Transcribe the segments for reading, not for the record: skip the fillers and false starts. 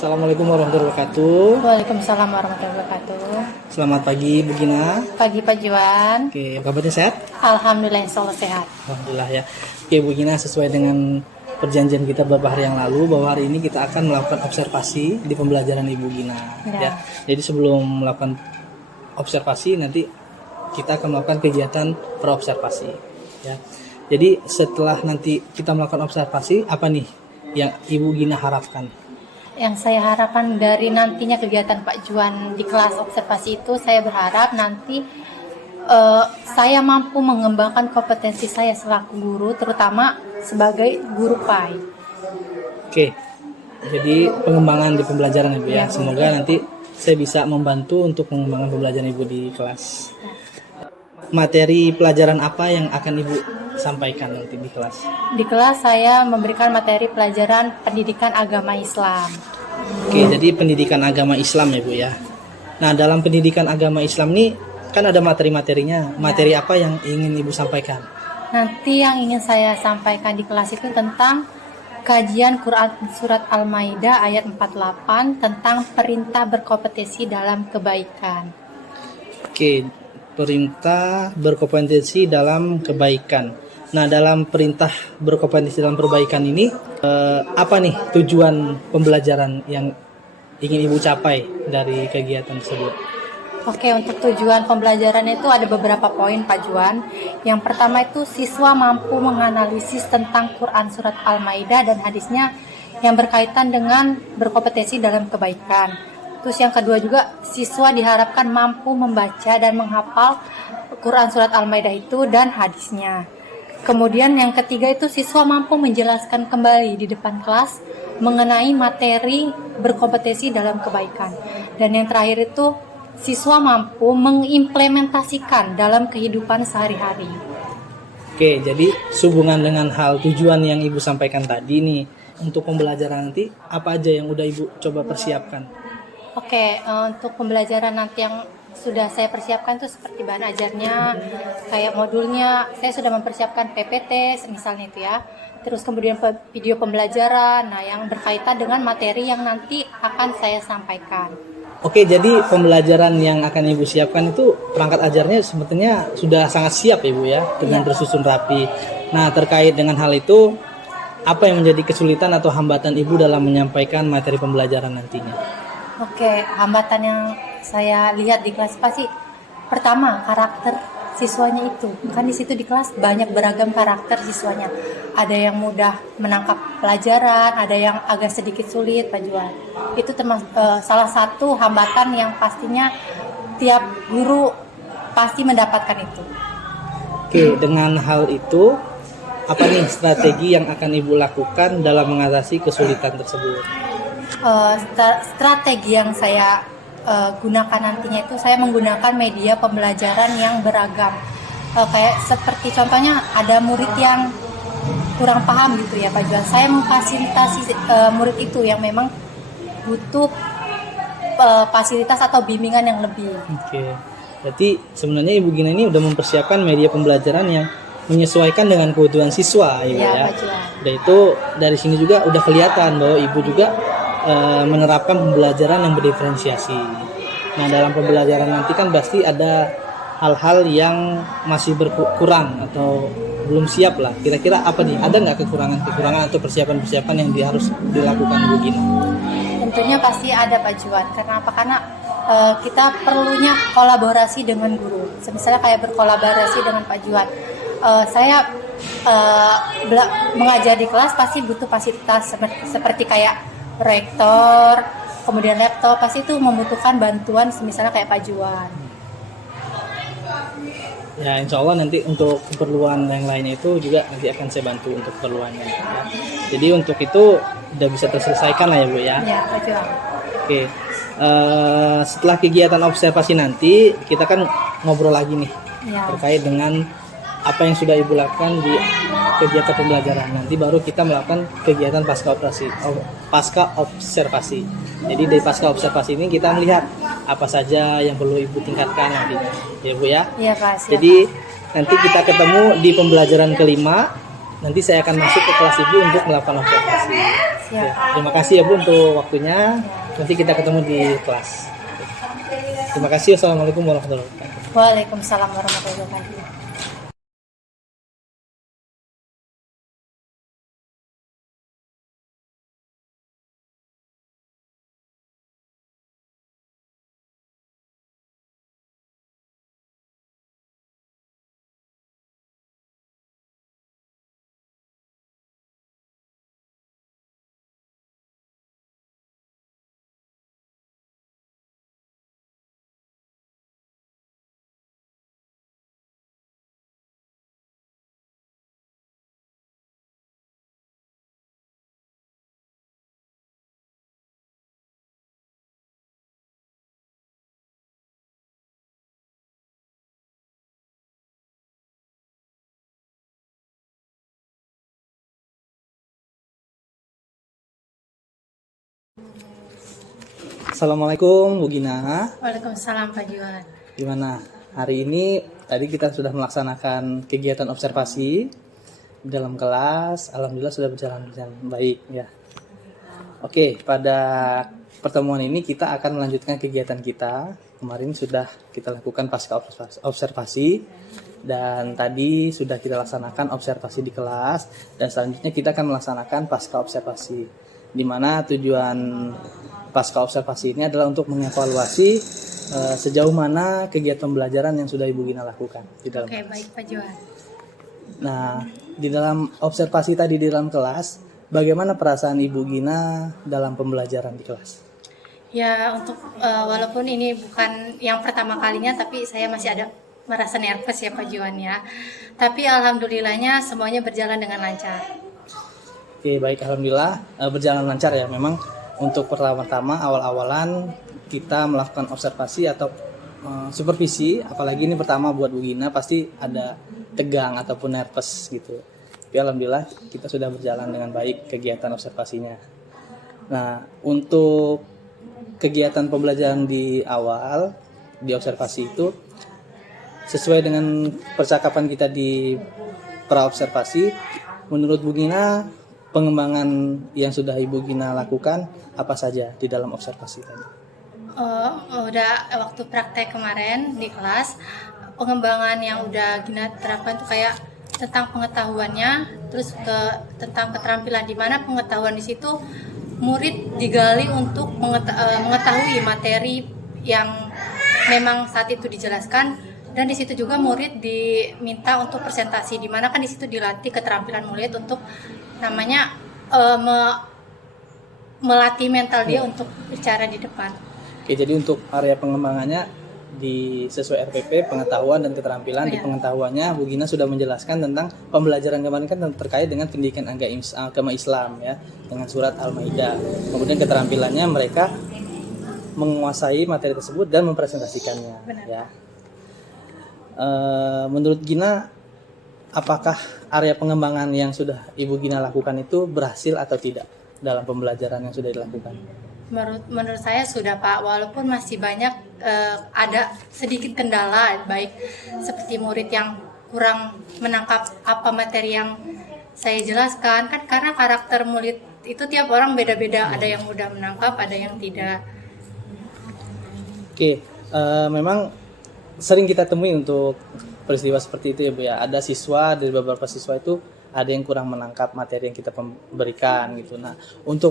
Assalamualaikum warahmatullahi wabarakatuh. Waalaikumsalam warahmatullahi wabarakatuh. Selamat pagi Bu Gina. Pagi Pak Juan. Oke, kabarnya sehat? Alhamdulillah insyaallah sehat. Alhamdulillah ya. Oke Bu Gina, sesuai dengan perjanjian kita beberapa hari yang lalu bahwa hari ini kita akan melakukan observasi di pembelajaran Ibu Gina. Ya. Jadi sebelum melakukan observasi nanti kita akan melakukan kegiatan praobservasi. Ya. Jadi setelah nanti kita melakukan observasi, apa nih yang Ibu Gina harapkan? Yang saya harapkan dari nantinya kegiatan Pak Juan di kelas observasi itu, saya berharap nanti saya mampu mengembangkan kompetensi saya selaku guru, terutama sebagai guru PAI. Oke, jadi pengembangan di pembelajaran Ibu ya. Semoga nanti saya bisa membantu untuk pengembangan pembelajaran Ibu di kelas. Materi pelajaran apa yang akan Ibu sampaikan nanti di kelas? Di kelas saya memberikan materi pelajaran pendidikan agama Islam. Oke, jadi pendidikan agama Islam ya Bu ya. Nah, dalam pendidikan agama Islam ini kan ada materi-materinya. Materi apa yang ingin Ibu sampaikan? Nanti yang ingin saya sampaikan di kelas itu tentang kajian Quran Surat Al-Maidah ayat 48 tentang perintah berkompetensi dalam kebaikan. Oke, perintah berkompetensi dalam kebaikan. Nah, dalam perintah berkompetensi dalam perbaikan ini, apa nih tujuan pembelajaran yang ingin Ibu capai dari kegiatan tersebut? Oke, untuk tujuan pembelajaran itu ada beberapa poin Pak Juan. Yang pertama itu siswa mampu menganalisis tentang Quran Surat Al-Maidah dan hadisnya yang berkaitan dengan berkompetensi dalam kebaikan. Terus yang kedua juga siswa diharapkan mampu membaca dan menghafal Quran Surat Al-Maidah itu dan hadisnya. Kemudian yang ketiga itu siswa mampu menjelaskan kembali di depan kelas mengenai materi berkompetensi dalam kebaikan. Dan yang terakhir itu siswa mampu mengimplementasikan dalam kehidupan sehari-hari. Oke, jadi sehubungan dengan hal tujuan yang Ibu sampaikan tadi nih, untuk pembelajaran nanti apa aja yang udah Ibu coba persiapkan? Oke, untuk pembelajaran nanti yang sudah saya persiapkan itu seperti bahan ajarnya, kayak modulnya, saya sudah mempersiapkan PPT misalnya itu ya. Terus kemudian video pembelajaran, nah yang berkaitan dengan materi yang nanti akan saya sampaikan. Oke, jadi pembelajaran yang akan Ibu siapkan itu perangkat ajarnya sebetulnya sudah sangat siap Ibu ya, dengan tersusun rapi. Nah, terkait dengan hal itu, apa yang menjadi kesulitan atau hambatan Ibu dalam menyampaikan materi pembelajaran nantinya? Oke, hambatan yang saya lihat di kelas pasti pertama karakter siswanya itu. Kan di situ di kelas banyak beragam karakter siswanya. Ada yang mudah menangkap pelajaran, ada yang agak sedikit sulit Pak Juan. Itu termasuk salah satu hambatan yang pastinya tiap guru pasti mendapatkan itu. Oke, dengan hal itu apa nih strategi yang akan Ibu lakukan dalam mengatasi kesulitan tersebut? Strategi yang saya gunakan nantinya itu saya menggunakan media pembelajaran yang beragam. Kayak seperti contohnya ada murid yang kurang paham gitu ya Pak Juan. Saya memfasilitasi murid itu yang memang butuh fasilitas atau bimbingan yang lebih. Oke, berarti sebenarnya Ibu Gina ini udah mempersiapkan media pembelajaran yang menyesuaikan dengan kebutuhan siswa Ibu ya. Dan itu dari sini juga udah kelihatan bahwa Ibu juga menerapkan pembelajaran yang berdiferensiasi. Nah, dalam pembelajaran nanti kan pasti ada hal-hal yang masih berkurang atau belum siap lah. Kira-kira apa nih? Ada nggak kekurangan atau persiapan-persiapan yang harus dilakukan Bu Gina? Tentunya pasti ada Pak Juan. Karena apa? Karena kita perlunya kolaborasi dengan guru. Misalnya kayak berkolaborasi dengan Pak Juan. Saya mengajar di kelas pasti butuh fasilitas seperti kayak proyektor, kemudian laptop, pasti itu membutuhkan bantuan misalnya kayak Pak Juan. Ya, insya Allah nanti untuk keperluan yang lainnya itu juga nanti akan saya bantu untuk keperluannya. Ya. Jadi untuk itu udah bisa terselesaikan lah ya Bu ya. Ya, Pak Juan. Oke, setelah kegiatan observasi nanti kita kan ngobrol lagi nih terkait dengan apa yang sudah Ibu lakukan di kegiatan pembelajaran. Nanti baru kita melakukan kegiatan pasca observasi. Jadi dari pasca observasi ini kita melihat apa saja yang perlu Ibu tingkatkan nanti. Ya Bu ya? Iya Pak. Siap. Jadi nanti kita ketemu di pembelajaran kelima. Nanti saya akan masuk ke kelas Ibu untuk melakukan observasi. Siap. Ya, terima kasih ya Bu untuk waktunya. Nanti kita ketemu di kelas. Terima kasih. Assalamualaikum warahmatullahi wabarakatuh. Waalaikumsalam warahmatullahi wabarakatuh. Assalamualaikum Bu Gina. Waalaikumsalam Pak Juan. Gimana? Hari ini tadi kita sudah melaksanakan kegiatan observasi di dalam kelas. Alhamdulillah sudah berjalan baik ya. Oke, pada pertemuan ini kita akan melanjutkan kegiatan kita. Kemarin sudah kita lakukan pasca observasi dan tadi sudah kita laksanakan observasi di kelas dan selanjutnya kita akan melaksanakan pasca observasi, di mana tujuan pasca observasi ini adalah untuk mengevaluasi sejauh mana kegiatan pembelajaran yang sudah Ibu Gina lakukan di dalam Oke, kelas. baik Pak Juan. Nah, di dalam observasi tadi di dalam kelas, bagaimana perasaan Ibu Gina dalam pembelajaran di kelas? Ya, untuk walaupun ini bukan yang pertama kalinya, tapi saya masih ada merasa nervous ya Pak Juan ya. Tapi alhamdulillahnya semuanya berjalan dengan lancar. Oke, baik, alhamdulillah berjalan lancar ya. Memang untuk pertama-tama awal-awalan kita melakukan observasi atau supervisi, apalagi ini pertama buat Bu Gina, pasti ada tegang ataupun nervous gitu. Tapi alhamdulillah kita sudah berjalan dengan baik kegiatan observasinya. Nah, untuk kegiatan pembelajaran di awal di observasi itu sesuai dengan percakapan kita di pra-observasi, menurut Bu Gina pengembangan yang sudah Ibu Gina lakukan apa saja di dalam observasi tadi? Udah waktu praktek kemarin di kelas, pengembangan yang udah Gina terapkan tuh kayak tentang pengetahuannya, terus tentang keterampilan, di mana pengetahuan di situ murid digali untuk mengetahui materi yang memang saat itu dijelaskan, dan di situ juga murid diminta untuk presentasi, di mana kan di situ dilatih keterampilan murid untuk namanya melatih mental dia untuk bicara di depan. Oke, jadi untuk area pengembangannya di sesuai RPP pengetahuan dan keterampilan. Di pengetahuannya Bu Gina sudah menjelaskan tentang pembelajaran kemarin kan terkait dengan pendidikan agama Islam ya, dengan surat Al-Maidah. Kemudian keterampilannya mereka menguasai materi tersebut dan mempresentasikannya. Benar. Ya. Menurut Gina, apakah area pengembangan yang sudah Ibu Gina lakukan itu berhasil atau tidak dalam pembelajaran yang sudah dilakukan? Menurut saya sudah Pak, walaupun masih banyak ada sedikit kendala, baik seperti murid yang kurang menangkap apa materi yang saya jelaskan, kan karena karakter murid itu tiap orang beda-beda, ada yang mudah menangkap, ada yang tidak. Oke, memang sering kita temui untuk peristiwa seperti itu ya Bu ya. Ada siswa, dari beberapa siswa itu ada yang kurang menangkap materi yang kita berikan gitu. Nah, untuk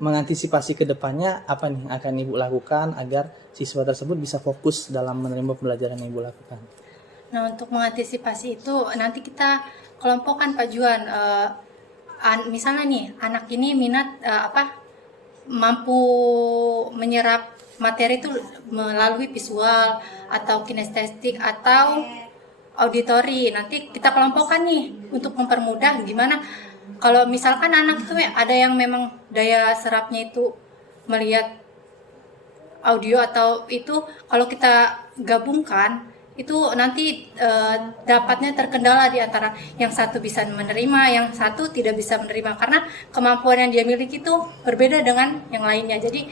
mengantisipasi ke depannya apa nih akan Ibu lakukan agar siswa tersebut bisa fokus dalam menerima pembelajaran yang Ibu lakukan? Nah, untuk mengantisipasi itu nanti kita kelompokkan Pak Juan. Misalnya nih, anak ini minat mampu menyerap materi itu melalui visual atau kinestetik atau auditori. Nanti kita kelompokkan nih untuk mempermudah gimana kalau misalkan anak tuh ada yang memang daya serapnya itu melihat audio atau itu, kalau kita gabungkan itu nanti dapatnya terkendala di antara yang satu bisa menerima, yang satu tidak bisa menerima, karena kemampuan yang dia miliki itu berbeda dengan yang lainnya. Jadi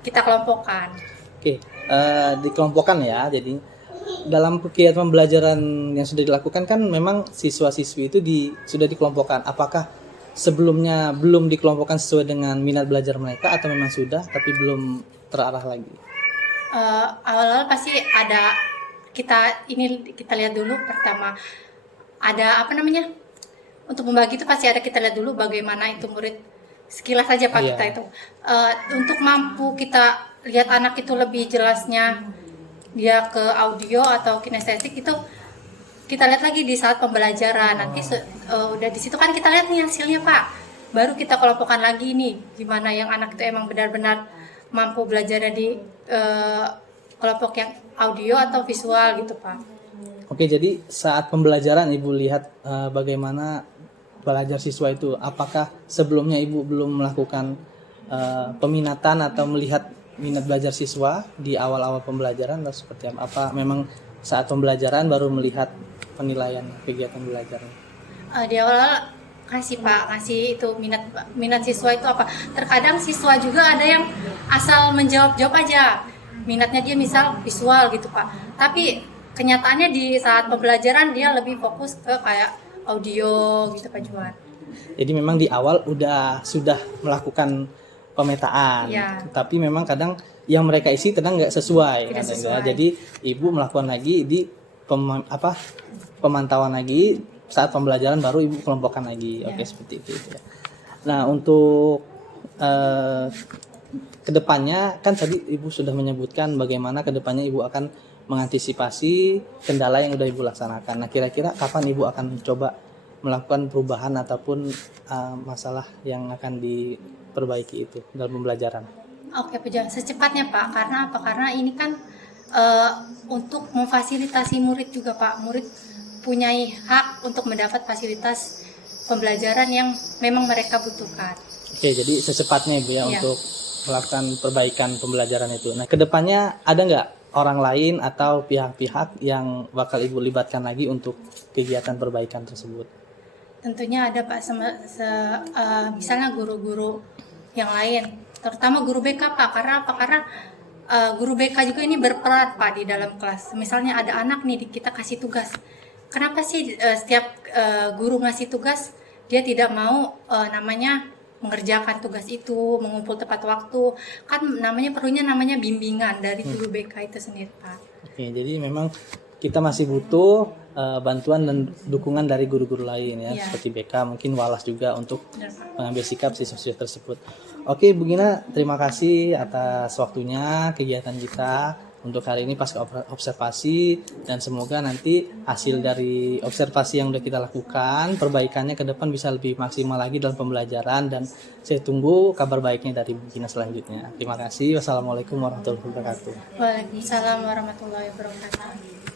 kita kelompokkan. Oke, dikelompokkan ya. Jadi dalam kegiatan pembelajaran yang sudah dilakukan kan memang siswa-siswi itu sudah dikelompokkan. Apakah sebelumnya belum dikelompokkan sesuai dengan minat belajar mereka atau memang sudah tapi belum terarah lagi? Awal-awal pasti ada, kita lihat dulu pertama ada apa namanya, untuk membagi itu pasti ada, kita lihat dulu bagaimana itu murid, sekilas saja Pak. Kita itu untuk mampu kita lihat anak itu lebih jelasnya dia ke audio atau kinestetik, itu kita lihat lagi di saat pembelajaran. Nanti udah di situ kan kita lihat nih hasilnya Pak, baru kita kelompokkan lagi nih gimana yang anak itu emang benar-benar mampu belajar di kelompok yang audio atau visual gitu Pak. Oke, jadi saat pembelajaran Ibu lihat bagaimana belajar siswa itu, apakah sebelumnya Ibu belum melakukan peminatan atau melihat minat belajar siswa di awal-awal pembelajaran atau seperti apa? Apa memang saat pembelajaran baru melihat penilaian kegiatan belajar? Di awal kasih itu minat siswa itu apa. Terkadang siswa juga ada yang asal menjawab aja, minatnya dia misal visual gitu Pak, tapi kenyataannya di saat pembelajaran dia lebih fokus ke kayak audio gitu Pak Juan. Jadi memang di awal sudah melakukan pemetaan, tapi memang kadang yang mereka isi kadang nggak sesuai. Jadi Ibu melakukan lagi di pemantauan lagi saat pembelajaran, baru Ibu kelompokkan lagi. Oke, seperti itu ya. Nah, untuk kedepannya kan tadi Ibu sudah menyebutkan bagaimana kedepannya Ibu akan mengantisipasi kendala yang sudah Ibu laksanakan. Nah, kira-kira kapan Ibu akan coba melakukan perubahan ataupun masalah yang akan diperbaiki itu dalam pembelajaran? Oke, secepatnya Pak. Karena apa? Karena ini kan untuk memfasilitasi murid juga Pak. Murid punya hak untuk mendapat fasilitas pembelajaran yang memang mereka butuhkan. Oke, jadi secepatnya Ibu ya untuk melakukan perbaikan pembelajaran itu. Nah, kedepannya ada nggak orang lain atau pihak-pihak yang bakal Ibu libatkan lagi untuk kegiatan perbaikan tersebut? Tentunya ada Pak, misalnya guru-guru yang lain, terutama guru BK Pak. Karena apa? Karena guru BK juga ini berperan Pak di dalam kelas. Misalnya ada anak nih, kita kasih tugas. Kenapa sih setiap guru ngasih tugas dia tidak mau namanya mengerjakan tugas itu, mengumpul tepat waktu? Kan perlunya namanya bimbingan dari guru BK itu sendiri Pak. Oke, jadi memang kita masih butuh bantuan dan dukungan dari guru-guru lain ya, seperti BK, mungkin Walas juga untuk mengambil sikap siswa-siswa tersebut. Oke, Bu Gina, terima kasih atas waktunya kegiatan kita untuk hari ini pasca observasi, dan semoga nanti hasil dari observasi yang sudah kita lakukan, perbaikannya ke depan bisa lebih maksimal lagi dalam pembelajaran, dan saya tunggu kabar baiknya dari Bu Gina selanjutnya. Terima kasih. Wassalamualaikum warahmatullahi wabarakatuh. Waalaikumsalam warahmatullahi wabarakatuh.